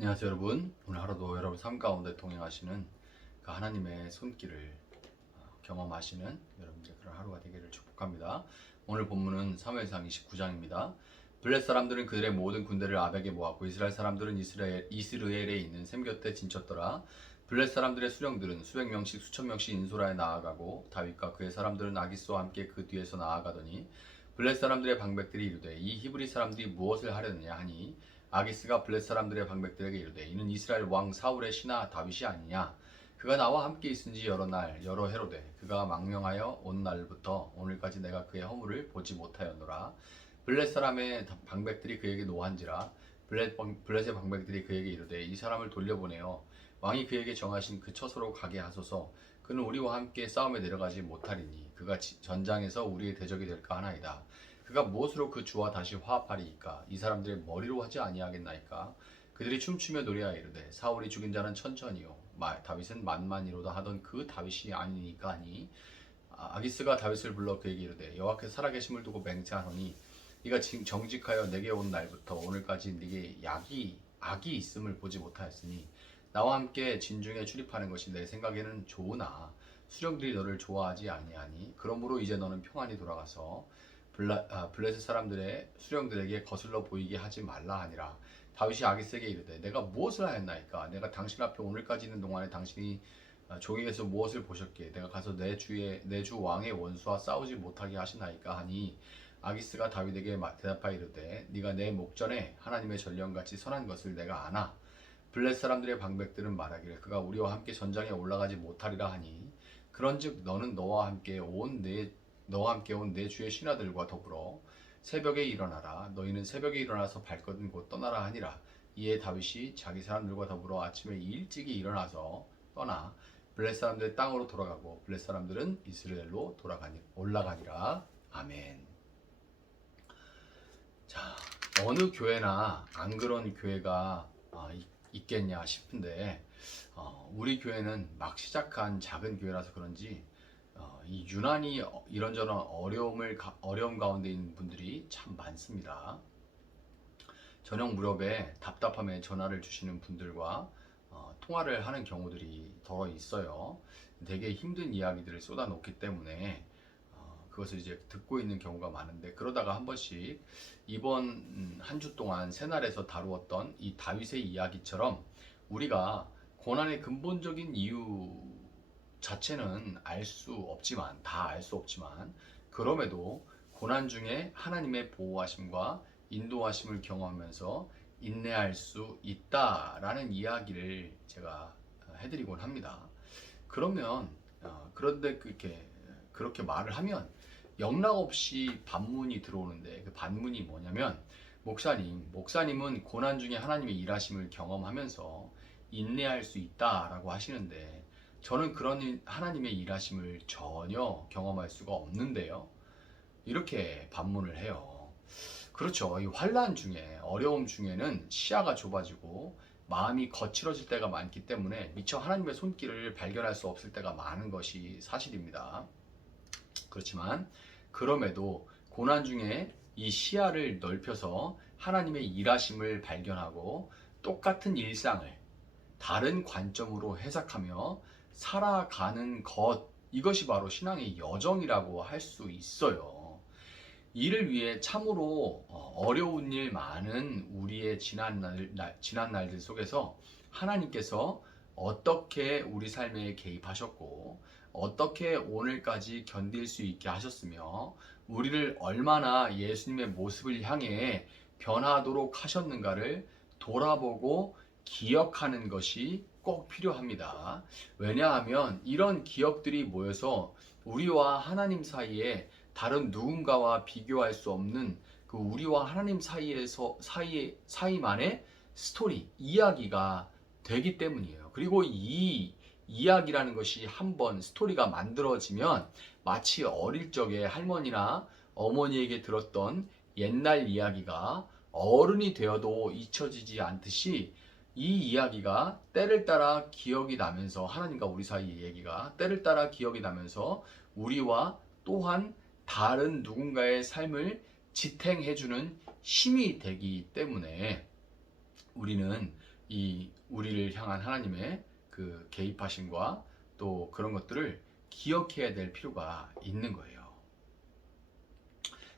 안녕하세요 여러분. 오늘 하루도 여러분 삶 가운데 동행하시는 그 하나님의 손길을 경험하시는 여러분들 그런 하루가 되기를 축복합니다. 오늘 본문은 사무엘상 29장입니다. 블렛 사람들은 그들의 모든 군대를 아벡에 모았고 이스라엘 사람들은 이스르엘에 있는 샘 곁에 진쳤더라. 블렛 사람들의 수령들은 수백 명씩 수천 명씩 인소라에 나아가고 다윗과 그의 사람들은 아기스와 함께 그 뒤에서 나아가더니 블렛 사람들의 방백들이 이르되 이 히브리 사람들이 무엇을 하려느냐 하니 아기스가 블렛 사람들의 방백들에게 이르되 이는 이스라엘 왕 사울의 신하 다윗이 아니냐. 그가 나와 함께 있은지 여러 날 여러 해로되 그가 망명하여 온 날부터 오늘까지 내가 그의 허물을 보지 못하였노라. 블렛 사람의 방백들이 그에게 노한지라. 블렛의 방백들이 그에게 이르되 이 사람을 돌려보내어 왕이 그에게 정하신 그 처소로 가게 하소서. 그는 우리와 함께 싸움에 내려가지 못하리니 그가 전장에서 우리의 대적이 될까 하나이다. 그가 무엇으로 그 주와 다시 화합하리이까? 이 사람들의 머리로 하지 아니하겠나이까? 그들이 춤추며 노래하여 이르되 사울이 죽인 자는 천천히요 다윗은 만만이로다 하던 그 다윗이 아니니까 하니 아기스가 다윗을 불러 그에게 이르되 여호와께서 살아계심을 두고 맹세하노니 네가 정직하여 내게 온 날부터 오늘까지 네게 악이 있음을 보지 못하였으니 나와 함께 진중에 출입하는 것이 내 생각에는 좋으나 수령들이 너를 좋아하지 아니하니 그러므로 이제 너는 평안히 돌아가서 블레셋 사람들의 수령들에게 거슬러 보이게 하지 말라 하니라. 다윗이 아기스에게 이르되 내가 무엇을 하였나이까? 내가 당신 앞에 오늘까지 있는 동안에 당신이 종에게서 무엇을 보셨기에 내가 가서 내 주 왕의 원수와 싸우지 못하게 하시나이까 하니 아기스가 다윗에게 대답하여 이르되 네가 내 목전에 하나님의 전령같이 선한 것을 내가 아나. 블렛 사람들의 방백들은 말하기를 그가 우리와 함께 전장에 올라가지 못하리라 하니 그런즉 너는 너와 함께 온 내 주의 신하들과 더불어 새벽에 일어나라. 너희는 새벽에 일어나서 발걸음 곧 떠나라 하니라. 이에 다윗이 자기 사람들과 더불어 아침에 일찍이 일어나서 떠나 블렛 사람들의 땅으로 돌아가고 블렛 사람들은 이스라엘로 올라가니라. 아멘. 자, 어느 교회나 안 그런 교회가 있겠냐 싶은데 우리 교회는 막 시작한 작은 교회라서 그런지 이 유난히 이런저런 어려움 가운데 있는 분들이 참 많습니다. 저녁 무렵에 답답함에 전화를 주시는 분들과 통화를 하는 경우들이 더 있어요. 되게 힘든 이야기들을 쏟아놓기 때문에 그것을 이제 듣고 있는 경우가 많은데 그러다가 한 번씩 이번 한 주 동안 새날에서 다루었던 이 다윗의 이야기처럼 우리가 고난의 근본적인 이유 자체는 다 알 수 없지만 그럼에도 고난 중에 하나님의 보호하심과 인도하심을 경험하면서 인내할 수 있다라는 이야기를 제가 해드리곤 합니다. 그러면 그런데 그렇게 말을 하면 영락없이 반문이 들어오는데 그 반문이 뭐냐면 목사님은 고난 중에 하나님의 일하심을 경험하면서 인내할 수 있다라고 하시는데 저는 그런 하나님의 일하심을 전혀 경험할 수가 없는데요. 이렇게 반문을 해요. 그렇죠. 이 환난 중에 어려움 중에는 시야가 좁아지고 마음이 거칠어질 때가 많기 때문에 미처 하나님의 손길을 발견할 수 없을 때가 많은 것이 사실입니다. 그렇지만 그럼에도 고난 중에 이 시야를 넓혀서 하나님의 일하심을 발견하고 똑같은 일상을 다른 관점으로 해석하며 살아가는 이것이 바로 신앙의 여정이라고 할 수 있어요. 이를 위해 참으로 어려운 일 많은 우리의 지난 날들 속에서 하나님께서 어떻게 우리 삶에 개입하셨고 어떻게 오늘까지 견딜 수 있게 하셨으며 우리를 얼마나 예수님의 모습을 향해 변화하도록 하셨는가를 돌아보고 기억하는 것이 꼭 필요합니다. 왜냐하면 이런 기억들이 모여서 우리와 하나님 사이에 다른 누군가와 비교할 수 없는 그 우리와 하나님 사이만의 이야기가 되기 때문이에요. 그리고 이 이야기라는 것이 한번 스토리가 만들어지면 마치 어릴 적에 할머니나 어머니에게 들었던 옛날 이야기가 어른이 되어도 잊혀지지 않듯이 이 이야기가 때를 따라 기억이 나면서 하나님과 우리 사이의 얘기가 때를 따라 기억이 나면서 우리와 또한 다른 누군가의 삶을 지탱해주는 힘이 되기 때문에 우리는 이 우리를 향한 하나님의 그 개입하심과 또 그런 것들을 기억해야 될 필요가 있는 거예요.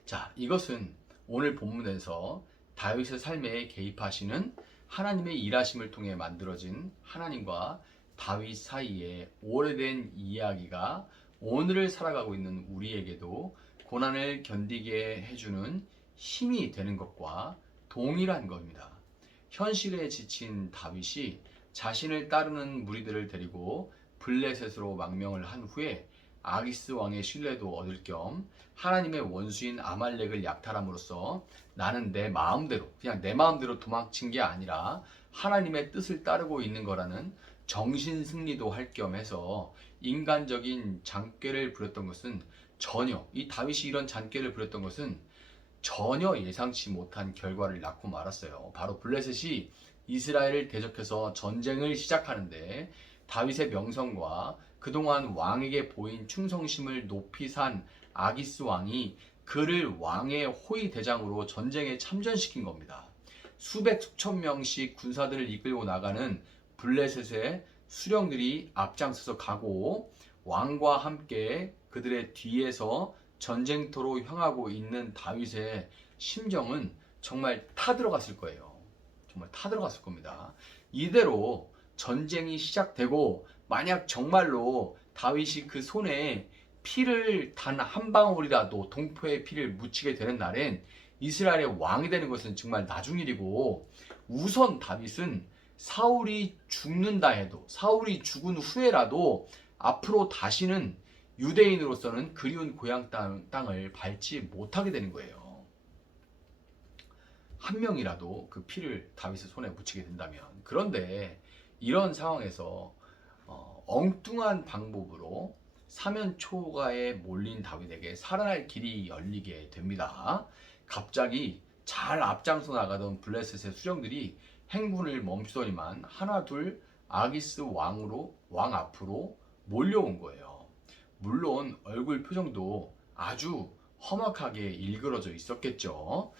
자, 이것은 오늘 본문에서 다윗의 삶에 개입하시는 하나님의 일하심을 통해 만들어진 하나님과 다윗 사이의 오래된 이야기가 오늘을 살아가고 있는 우리에게도 고난을 견디게 해주는 힘이 되는 것과 동일한 겁니다. 현실에 지친 다윗이 자신을 따르는 무리들을 데리고 블레셋으로 망명을 한 후에 아기스 왕의 신뢰도 얻을 겸 하나님의 원수인 아말렉을 약탈함으로써 나는 내 마음대로, 그냥 내 마음대로 도망친 게 아니라 하나님의 뜻을 따르고 있는 거라는 정신 승리도 할 겸 해서 인간적인 잔꾀를 부렸던 것은 전혀, 이 다윗이 이런 잔꾀를 부렸던 것은 전혀 예상치 못한 결과를 낳고 말았어요. 바로 블레셋이 이스라엘을 대적해서 전쟁을 시작하는데 다윗의 명성과 그동안 왕에게 보인 충성심을 높이 산 아기스 왕이 그를 왕의 호위 대장으로 전쟁에 참전시킨 겁니다. 수백 수천 명씩 군사들을 이끌고 나가는 블레셋의 수령들이 앞장서서 가고 왕과 함께 그들의 뒤에서 전쟁터로 향하고 있는 다윗의 심정은 정말 타들어갔을 거예요. 정말 타들어갔을 겁니다. 이대로 전쟁이 시작되고 만약 정말로 다윗이 그 손에 피를 단 한 방울이라도 동포의 피를 묻히게 되는 날엔 이스라엘의 왕이 되는 것은 정말 나중 일이고, 우선 다윗은 사울이 죽는다 해도, 사울이 죽은 후에라도 앞으로 다시는 유대인으로서는 그리운 고향 땅을 밟지 못하게 되는 거예요. 한 명이라도 그 피를 다윗의 손에 묻히게 된다면. 그런데 이런 상황에서 엉뚱한 방법으로 사면초가에 몰린 다윗에게 살아날 길이 열리게 됩니다. 갑자기 잘 앞장서 나가던 블레셋의 수령들이 행군을 멈추더니만 하나둘 아기스 왕 앞으로 몰려온 거예요. 물론 얼굴 표정도 아주 험악하게 일그러져 있었겠죠.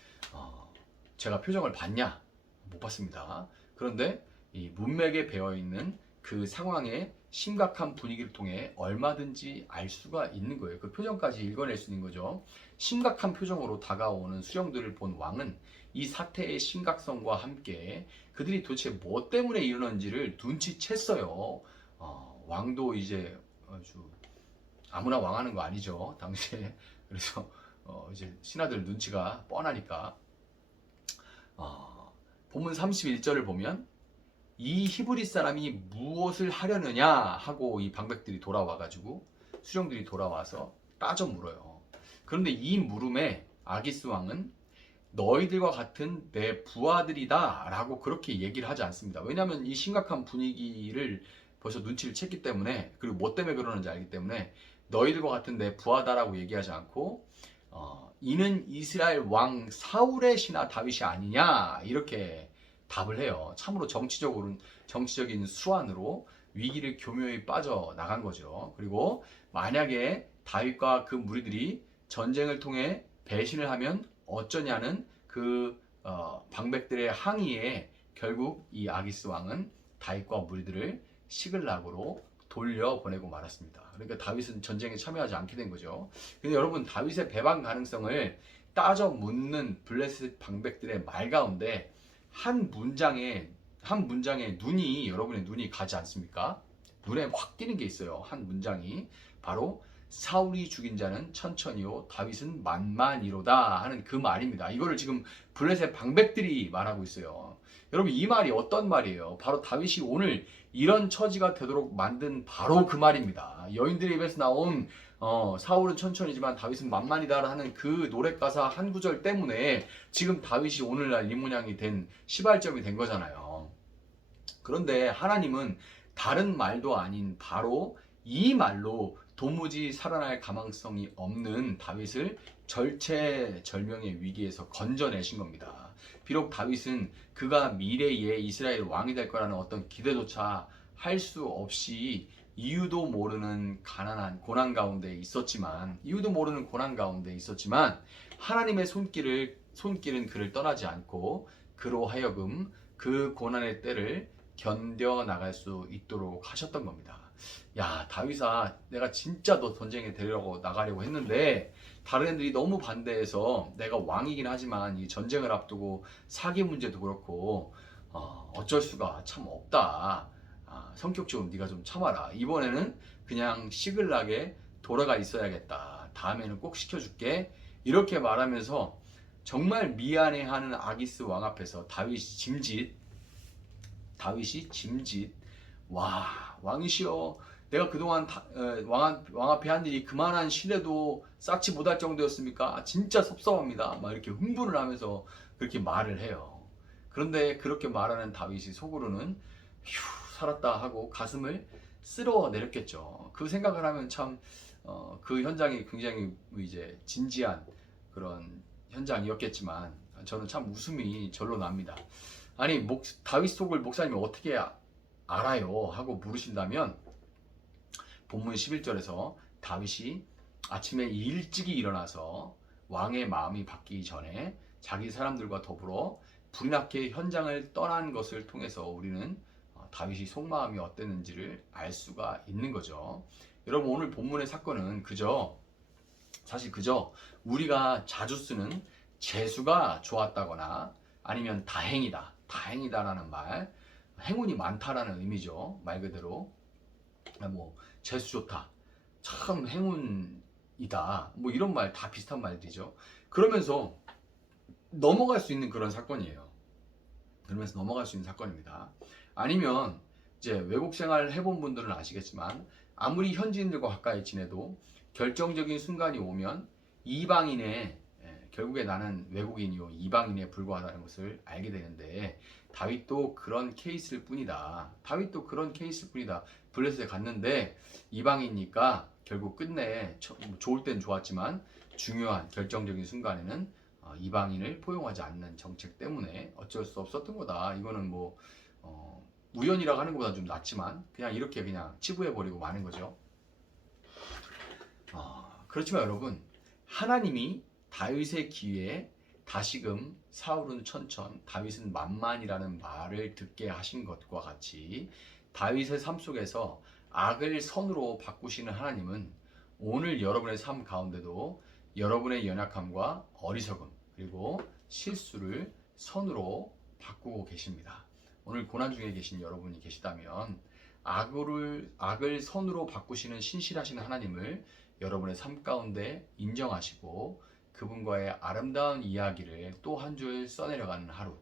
제가 표정을 봤냐? 못 봤습니다. 그런데 이 문맥에 배어있는 그 상황의 심각한 분위기를 통해 얼마든지 알 수가 있는 거예요. 그 표정까지 읽어낼 수 있는 거죠. 심각한 표정으로 다가오는 수령들을 본 왕은 이 사태의 심각성과 함께 그들이 도대체 뭐 때문에 이러는지를 눈치챘어요. 왕도 이제 아주 아무나 왕하는 거 아니죠, 당시에. 그래서 이제 신하들 눈치가 뻔하니까 본문 31절을 보면 이 히브리 사람이 무엇을 하려느냐 하고 이 방백들이 돌아와가지고 수령들이 돌아와서 따져 물어요. 그런데 이 물음에 아기스 왕은 너희들과 같은 내 부하들이다 라고 그렇게 얘기를 하지 않습니다. 왜냐하면 이 심각한 분위기를 벌써 눈치를 챘기 때문에, 그리고 뭐 때문에 그러는지 알기 때문에 너희들과 같은 내 부하다라고 얘기하지 않고 이는 이스라엘 왕 사울의 신하 다윗이 아니냐 이렇게 답을 해요. 참으로 정치적인 수완으로 위기를 교묘히 빠져나간 거죠. 그리고 만약에 다윗과 그 무리들이 전쟁을 통해 배신을 하면 어쩌냐는 그 방백들의 항의에 결국 이 아기스 왕은 다윗과 무리들을 시글락으로 돌려보내고 말았습니다. 그러니까 다윗은 전쟁에 참여하지 않게 된 거죠. 근데 여러분, 다윗의 배반 가능성을 따져 묻는 블레셋 방백들의 말 가운데 한 문장에 여러분의 눈이 가지 않습니까? 눈에 확 띄는 게 있어요. 한 문장이 바로 사울이 죽인 자는 천천히요 다윗은 만만이로다 하는 그 말입니다. 이거를 지금 블레셋 방백들이 말하고 있어요. 여러분, 이 말이 어떤 말이에요? 바로 다윗이 오늘 이런 처지가 되도록 만든 바로 그 말입니다. 여인들의 입에서 나온 사울은 천천히지만 다윗은 만만이다 하는 그 노랫가사 한 구절 때문에 지금 다윗이 오늘날 이 모양이 된 시발점이 된 거잖아요. 그런데 하나님은 다른 말도 아닌 바로 이 말로 도무지 살아날 가망성이 없는 다윗을 절체절명의 위기에서 건져내신 겁니다. 비록 다윗은 그가 미래에 이스라엘 왕이 될 거라는 어떤 기대조차 할 수 없이 이유도 모르는 가난한 고난 가운데 있었지만, 하나님의 손길은 그를 떠나지 않고 그로 하여금 그 고난의 때를 견뎌 나갈 수 있도록 하셨던 겁니다. 야, 다윗아, 내가 진짜 너 전쟁에 데리러 나가려고 했는데 다른 애들이 너무 반대해서 내가 왕이긴 하지만 이 전쟁을 앞두고 사기 문제도 그렇고 어쩔 수가 참 없다. 성격 좀 네가 좀 참아라. 이번에는 그냥 시글나게 돌아가 있어야겠다. 다음에는 꼭 시켜줄게. 이렇게 말하면서 정말 미안해하는 아기스 왕 앞에서 다윗이 짐짓, 와, 왕이시여, 내가 그동안 왕 앞에 한 일이 그만한 신뢰도 쌓지 못할 정도였습니까? 진짜 섭섭합니다. 막 이렇게 흥분을 하면서 그렇게 말을 해요. 그런데 그렇게 말하는 다윗이 속으로는 휴, 살았다 하고 가슴을 쓸어 내렸겠죠. 그 생각을 하면 참 그 현장이 굉장히 이제 진지한 그런 현장이었겠지만 저는 참 웃음이 절로 납니다. 아니 다윗 속을 목사님이 어떻게 알아요? 하고 물으신다면 본문 11절에서 다윗이 아침에 일찍이 일어나서 왕의 마음이 바뀌기 전에 자기 사람들과 더불어 불이 나게 현장을 떠난 것을 통해서 우리는 다윗이 속마음이 어땠는지를 알 수가 있는 거죠. 여러분, 오늘 본문의 사건은 사실 그저 우리가 자주 쓰는 재수가 좋았다거나 아니면 다행이다라는 말, 행운이 많다라는 의미죠. 말 그대로 뭐 재수 좋다, 참 행운이다, 뭐 이런 말 다 비슷한 말들이죠. 그러면서 넘어갈 수 있는 그런 사건이에요. 그러면서 넘어갈 수 있는 사건입니다. 아니면 이제 외국 생활을 해본 분들은 아시겠지만 아무리 현지인들과 가까이 지내도 결정적인 순간이 오면 이방인의 결국에 나는 외국인이요 이방인에 불과하다는 것을 알게 되는데 다윗도 그런 케이스일 뿐이다. 블레셋에 갔는데 이방인이니까 결국 끝내 좋을 땐 좋았지만 중요한 결정적인 순간에는 이방인을 포용하지 않는 정책 때문에 어쩔 수 없었던 거다. 이거는 뭐 우연이라고 하는 것보다 좀 낫지만 그냥 이렇게 그냥 치부해버리고 마는 거죠. 그렇지만 여러분, 하나님이 다윗의 귀에 다시금 사울은 천천, 다윗은 만만이라는 말을 듣게 하신 것과 같이 다윗의 삶 속에서 악을 선으로 바꾸시는 하나님은 오늘 여러분의 삶 가운데도 여러분의 연약함과 어리석음 그리고 실수를 선으로 바꾸고 계십니다. 오늘 고난 중에 계신 여러분이 계시다면 악을 선으로 바꾸시는 신실하신 하나님을 여러분의 삶 가운데 인정하시고 그분과의 아름다운 이야기를 또 한 줄 써내려가는 하루,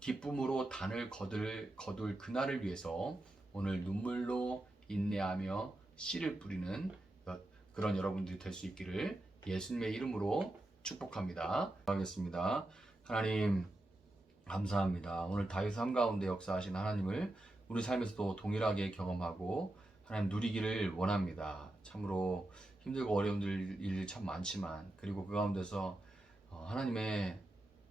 기쁨으로 단을 거둘 그날을 위해서 오늘 눈물로 인내하며 씨를 뿌리는 그런 여러분들이 될 수 있기를 예수님의 이름으로 축복합니다. 하겠습니다. 하나님 감사합니다. 오늘 다윗 삶 가운데 역사하신 하나님을 우리 삶에서도 동일하게 경험하고 하나님 누리기를 원합니다. 참으로 힘들고 어려운 일이 참 많지만 그리고 그 가운데서 하나님의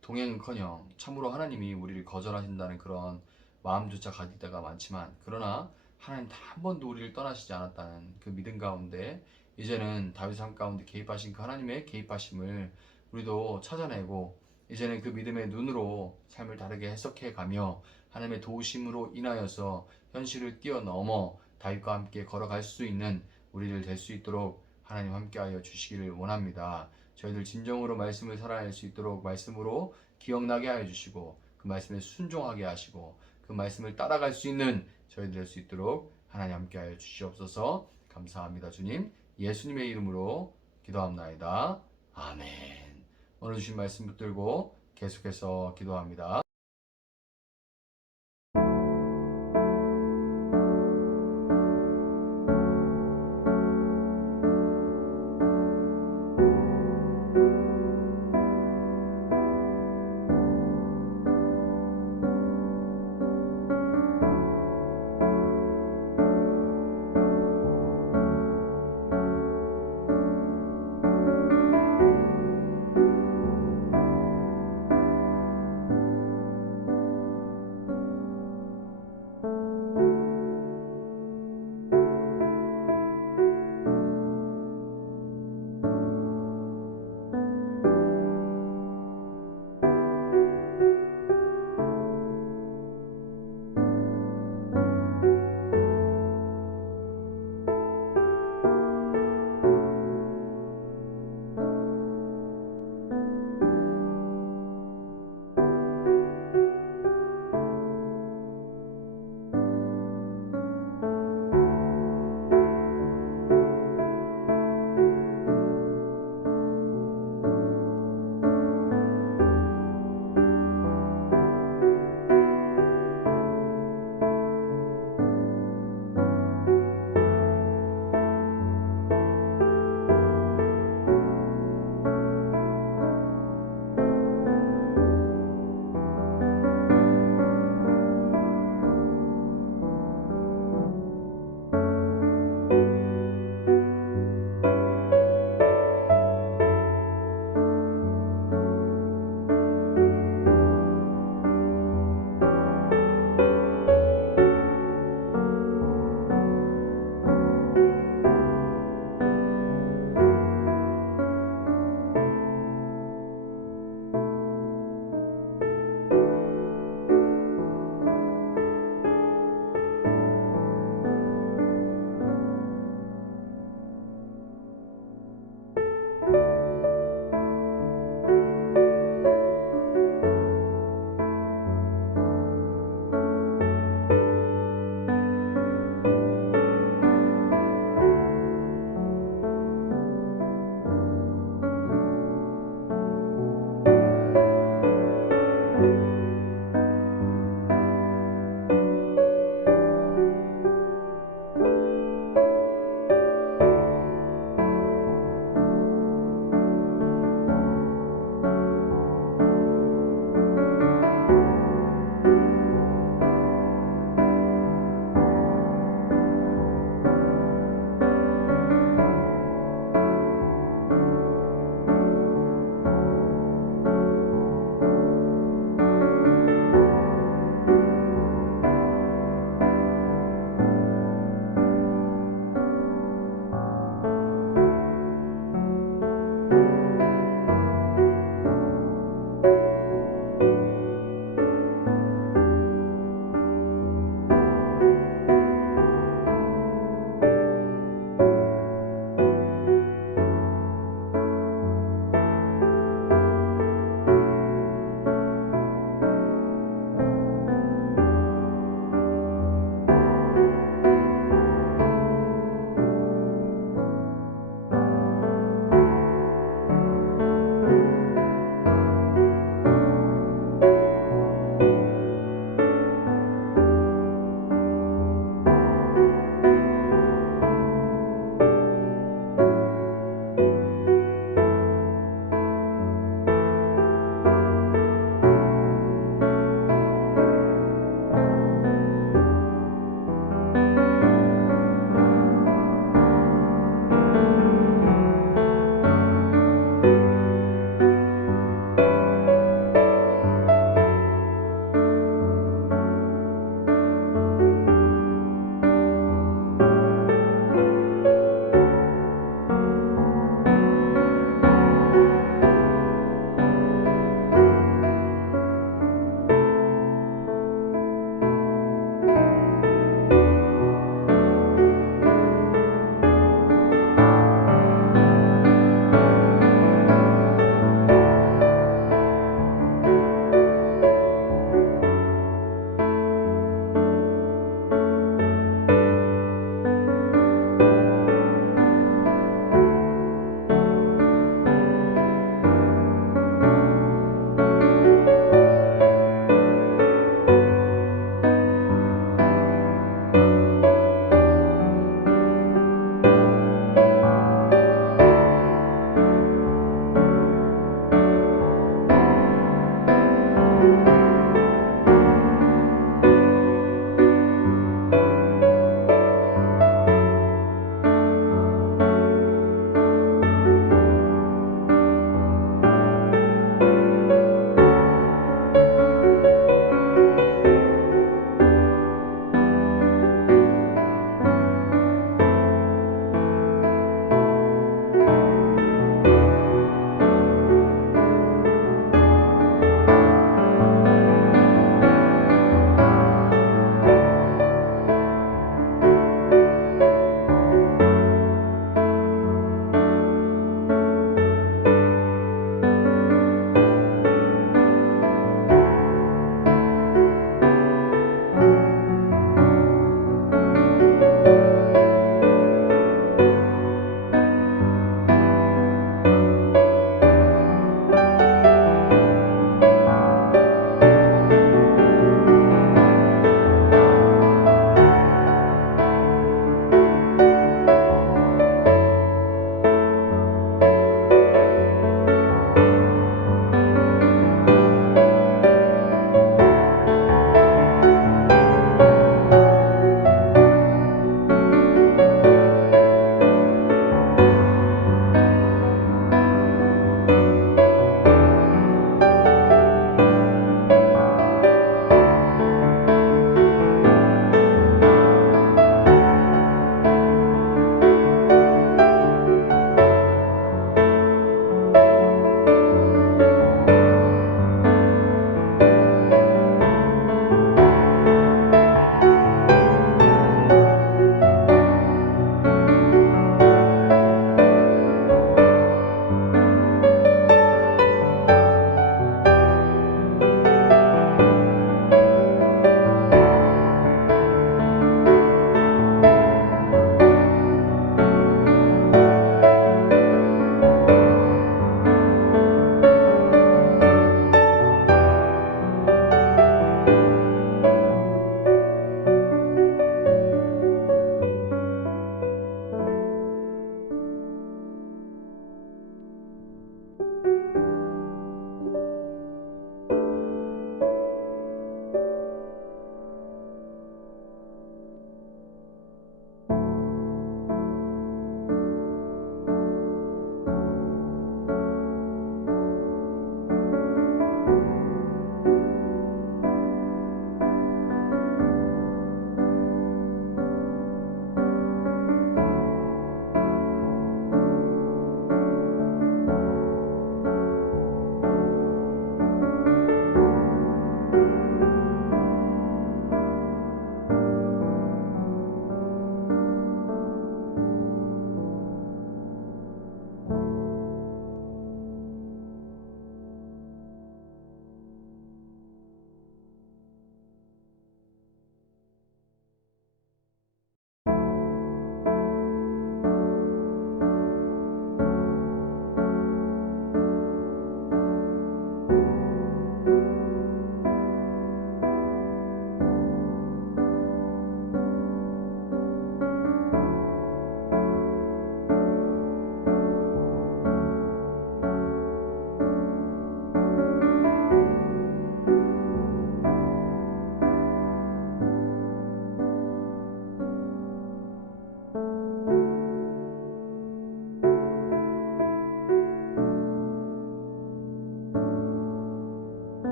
동행은커녕 참으로 하나님이 우리를 거절하신다는 그런 마음조차 가질 때가 많지만 그러나 하나님 단 한 번도 우리를 떠나시지 않았다는 그 믿음 가운데 이제는 다윗 삶 가운데 개입하신 그 하나님의 개입하심을 우리도 찾아내고 이제는 그 믿음의 눈으로 삶을 다르게 해석해 가며 하나님의 도우심으로 인하여서 현실을 뛰어넘어 다윗과 함께 걸어갈 수 있는 우리들 될 수 있도록 하나님 함께하여 주시기를 원합니다. 저희들 진정으로 말씀을 살아낼 수 있도록 말씀으로 기억나게 하여 주시고 그 말씀에 순종하게 하시고 그 말씀을 따라갈 수 있는 저희들 될 수 있도록 하나님 함께하여 주시옵소서. 감사합니다. 주님 예수님의 이름으로 기도합나이다. 아멘. 오늘 주신 말씀 붙들고 계속해서 기도합니다.